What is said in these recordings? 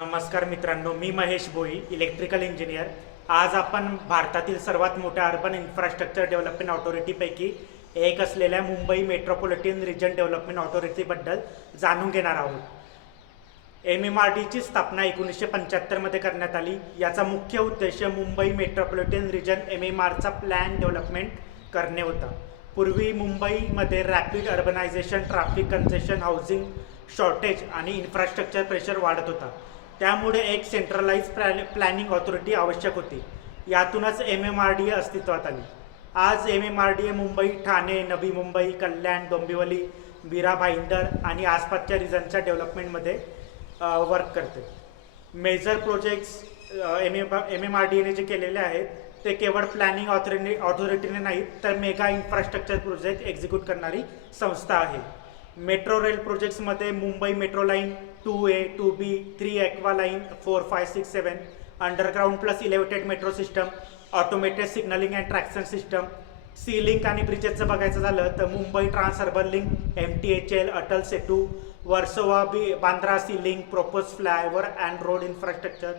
नमस्कार मित्रांनो, मी महेश भोई, electrical engineer. आज आपण भारतातील सर्वात मोठ्या अर्बन इन्फ्रास्ट्रक्चर डेव्हलपमेंट ऑथॉरिटीपैकी एक असलेल्या मुंबई मेट्रोपॉलिटन रिजन डेव्हलपमेंट ऑथॉरिटीबद्दल जाणून घेणार आहोत. MMRDची स्थापना 1975मध्ये करण्यात आली. याचा मुख्य उद्देश मुंबई मेट्रोपॉलिटन रिजन MMRचा प्लॅन डेव्हलपमेंट करणे होता. पूर्वी मुंबईमध्ये rapid urbanisation, traffic congestion, housing shortage आणि इन्फ्रास्ट्रक्चर प्रेशर वाढत होता. त्यामुळे एक सेंट्रलाइज प्लॅनिंग ऑथॉरिटी आवश्यक होती. यातूनच MMRDA अस्तित्वात आली. आज MMRDA मुंबई, ठाणे, नवी मुंबई, कल्याण, डोंबिवली, मीरा भाईंदर आणि आसपासच्या रिजनच्या डेव्हलपमेंटमध्ये वर्क करते. मेजर प्रोजेक्ट्स MMRDAने जे केलेले आहेत ते केवळ प्लॅनिंग ऑथॉरिटीने नाही तर मेगा इन्फ्रास्ट्रक्चर प्रोजेक्ट एक्झिक्यूट करणारी संस्था आहे. मेट्रो रेल प्रोजेक्ट्समध्ये Mumbai metro line 2A, 2B, 3 aqua line 4, 5, 6, 7, underground plus elevated metro system, automated signalling and traction system, sea link आणि ब्रिजेसचं बघायचं झालं तर Mumbai trans urban link, MTHL, Atal Setu, Versova Bandra sea link, propose flyover and road infrastructure.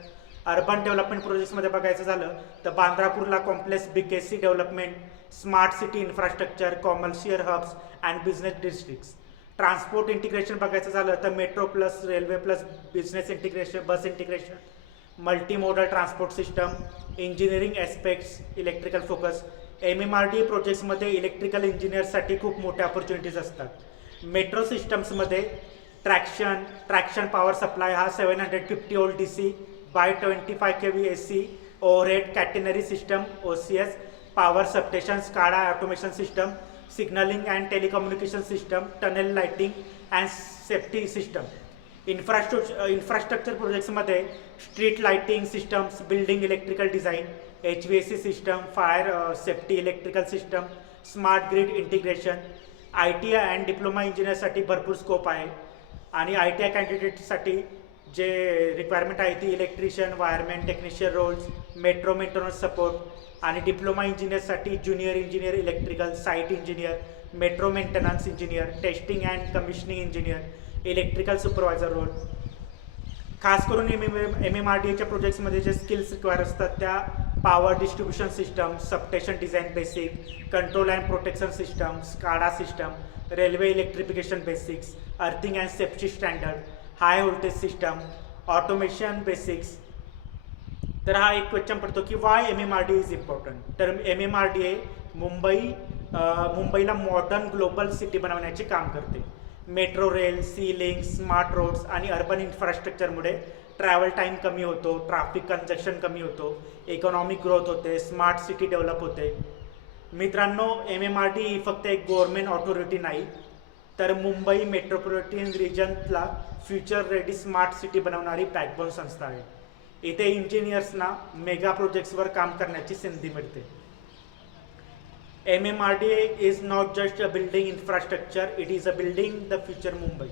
Urban development प्रोजेक्ट्समध्ये बघायचं झालं तर Bandra Kurla complex, BKC development, smart city infrastructure, commercial hubs and business districts. Transport integration बघायचं झालं तर metro plus railway plus business integration, bus integration, multi modal transport system, engineering aspects, electrical focus. MMRDA प्रोजेक्ट्समध्ये electrical इंजिनियर्ससाठी खूप मोठ्या opportunities असतात. Metro सिस्टम्समध्ये traction power supply हा 750 volt DC by 25 kV AC, overhead catenary system OCS, power substation, SCADA automation system, signalling and telecommunication system, tunnel lighting and safety system. Infrastructure प्रोजेक्ट्समध्ये street lighting systems, building electrical design, HVAC system, fire safety electrical system, smart grid integration. ITI and diploma इंजिनियरसाठी भरपूर scope आहे आणि ITI कॅन्डिडेटसाठी जे requirement आहे ती electrician, wireman, technician roles, metro maintenance support आणि diploma इंजिनियरसाठी junior engineer electrical, site engineer, metro maintenance engineer, testing and commissioning engineer, electrical supervisor role. खास करून MMRDAच्या प्रोजेक्ट्समध्ये जे स्किल्स रिक्वायर असतात त्या power distribution system, substation design basic, control and protection system, SCADA system, railway electrification basics, earthing and safety standard, high voltage system, automation basics. तर हा एक क्वेश्चन पडतो की वाय MMRDA इज इम्पॉर्टंट. तर MMRDA मुंबईला modern global city बनवण्याचे काम करते. Metro rail, sea link, smart roads आणि अर्बन इन्फ्रास्ट्रक्चरमुळे ट्रॅव्हल टाईम कमी होतो, ट्रॅफिक कंजेशन कमी होतो, इकॉनॉमिक ग्रोथ होते, स्मार्ट सिटी डेव्हलप होते. मित्रांनो, MMRDA ही फक्त एक गव्हर्नमेंट ऑथॉरिटी नाही तर मुंबई मेट्रोपॉलिटन रिजनला फ्युचर रेडी स्मार्ट सिटी बनवणारी बॅकबोन संस्था आहे. इथे इंजिनियर्सना मेगा प्रोजेक्ट्सवर काम करण्याची संधी मिळते. MMRDA is not just a building infrastructure, it is a building the future Mumbai.